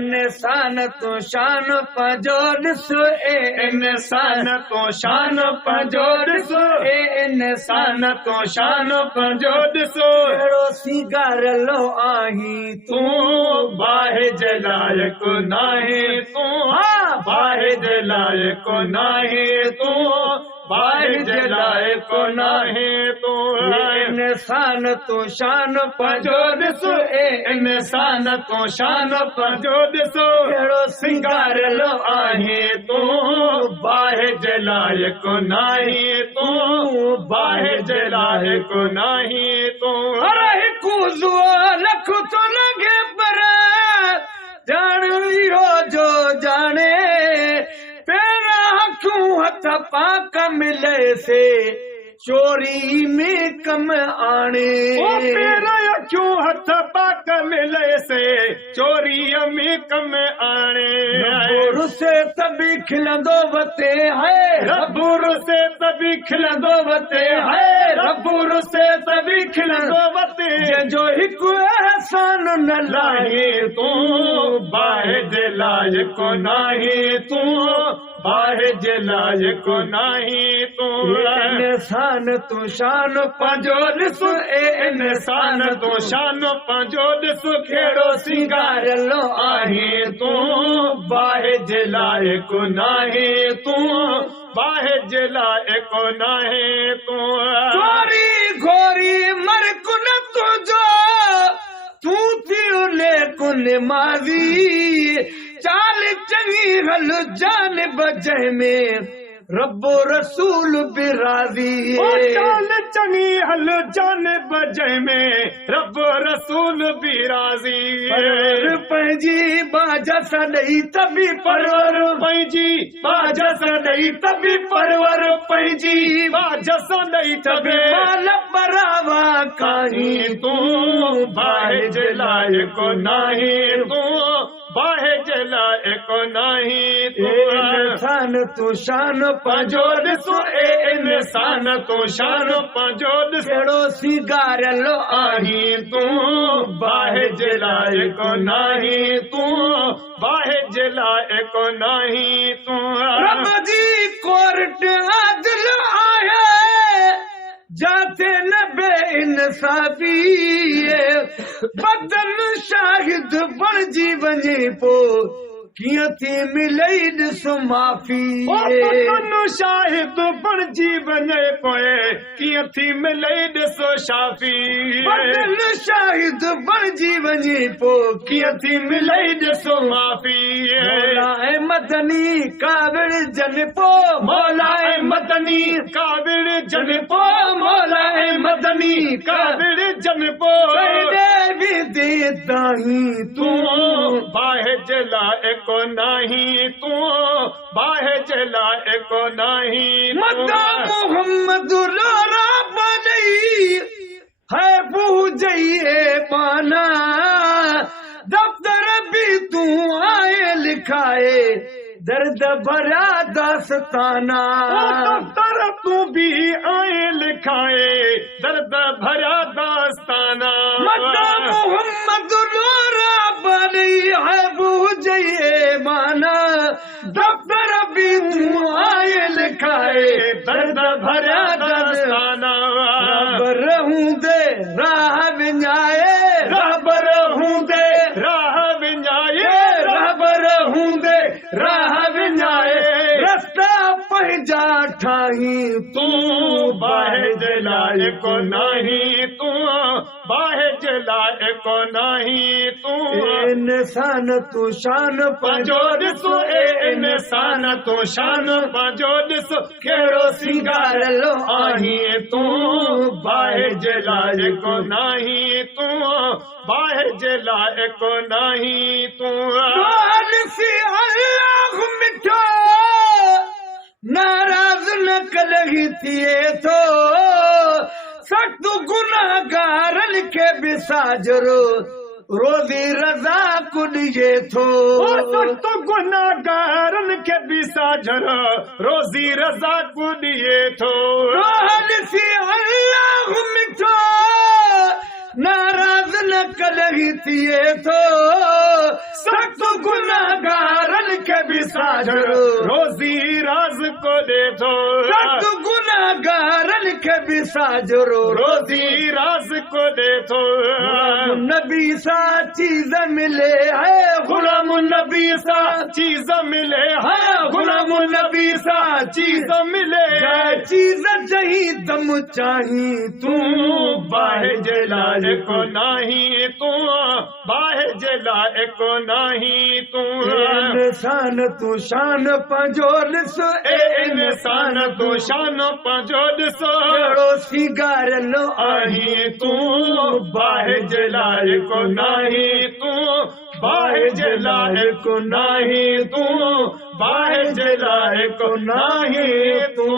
इंसान तो शान पंहिंजो ॾिसो इंसान तो शान पंहिंजो ॾिसो इंसान तो शान पंहिंजो ॾिसो कहिड़ो सिंगारलो आहीं तूं बाहि जे लाइक़ नाहे तूं बाहि जे लाइक़ नाहे तूं बाहि जे लाइक़ नाहे तूं इंसान तो शान पंहिंजो ॾिसो इंसान तो शान पंहिंजो ॾिसो कहिड़ो सिंगारलो आहे तूं बाहि जे लाइक़ नाहे तूं बाहि जे लाइक़ नाहे तूं अरे हिकु ज़ुआ लख तो लॻे पर ॼाण इहो जो ॼाणे पहिरां हथूं हथ पाक मिले से चोरी में कम आणे पहिरां अखियूं हथ पाक मिले से चोरीअ में कम आणे रब्बुर से तभी खिलंदो वते है रब्बुर से तभी खिलंदो वते है रब्बुर से तभी खिलंदो वते जंहिंजो हिकु एहसान न लाहे तूं बाहि जे लाइक़ नाहे तूं बाहि जे लाइक़ नाहे तूं इंसान तू शान पंहिंजो ॾिस इंसान तो शान पंहिंजो ॾिस कहिड़ो सिंगारलो आहे तूं बाहि जे लाइक़ नाहे तूं बाहि जे लाइक़ नाहे तूं गोरी गोरी मर कुन तुझो तू थी उले कुन माज़ी चाल चङी हल जान बजे में रब्बो रसूल बि राज़ी चाल चङी हल जान बजे में रब रसूल बि राज़ी पंहिंजी बाज सॾई तबी परवर पंहिंजी बाज सॾई तबी परवर पंहिंजी बाज सॾई तबी माल बरावा काहीं तूं बाहि जे लाइक़ नाहे तूं बाहि जे लाइक़ नाहे तूं इंसान तू शान पंहिंजो ॾिस इंसान तो शान पंहिंजो ॾिस कहिड़ो सिंगारलो आहीं तूं बाहि जे लाइक़ नाहे तूं बाहि जे लाइक़ नाहे तूं रब जी कोर्ट आदिल आहे जाते न बे इंसाफ़ी बदन शाहिद बणिजी वञे पोइ कीअं थी मिलई ॾिसो माफ़ी शाहिद बणिजी वञे पोइ कीअं थी मिले ॾिसो शाफ़ी बदन शाहिद बणिजी वञे पोइ कीअं थी मिले ॾिसो माफ़ी मौलाए मदनी काबिल जन पो मौलाए मदनी काबिल जन पो मौलाए मदनी काबिल जन पो भी दे दाही तूं बाहि जे लाइक़ नाही तूं बाहि जे लाइक़ नाही मदा मोहम्मद लोरा बदई है पूजई पाना दफ्तर भी तू आए लिखाए दर्द भरा दास्ताना दफ्तर तू भी आए लिखाए दर्द भरा दास्ताना मदा मोहम्मद लोरा बदई है पूजई माना दफ्तर भी तू आए लिखाए दर्द भरा दास्ताना रब रहूं दे राह विञाए रब रहूं दे राह विञाए रब रहूं दे राह विञाए रस्ता पंहिंजा ठाही तूं बाहि जे लाइक़ नाही तूं बाहि जे लाइक़ नाही तूं इंसान तू शान पंहिंजो ॾिस इंसान तो शान पंहिंजो ॾिस कहिड़ो सिंगारलो आहीं तूं बाहि जे लाइक़ नाही तूं बाहि जे लाइक़ नाही तूं अल्लाह मिठो नाराज़ न कलही थिए थो सख़्त गुनाहगारनि खे बि साजरो रोज़ी रज़ा कुॾिजे थो सख़्त गुनाहगारनि खे बि साजरो रोज़ी रज़ा कुॾिजे थो अल्लाह मिठो नाराज़ न कलही थिए थो सख़्त साजरो रोज़ी राज़ को दे थो सत गुनाहगारन खे बि साजरो रोज़ी राज़ को दे थो नबी सा चीज मिले है गुलाम नबी सा चीज़ मिले है गुलाम नबी सा चीज़ मिले चीज चही दम चाही तू बाहे जे लाइक़ नाही तू बाहे जे लाइक़ नाही तू इंसान तू शान पंहिंजो ॾिस ए इंसान तू शान पंहिंजो ॾिसो अहिड़ो सीगारियल आहीं तू बाहे जे लाइक़ नाही तू बाहे जे लाइक़ नाही तू बाहे जे लाइक़ नाही तू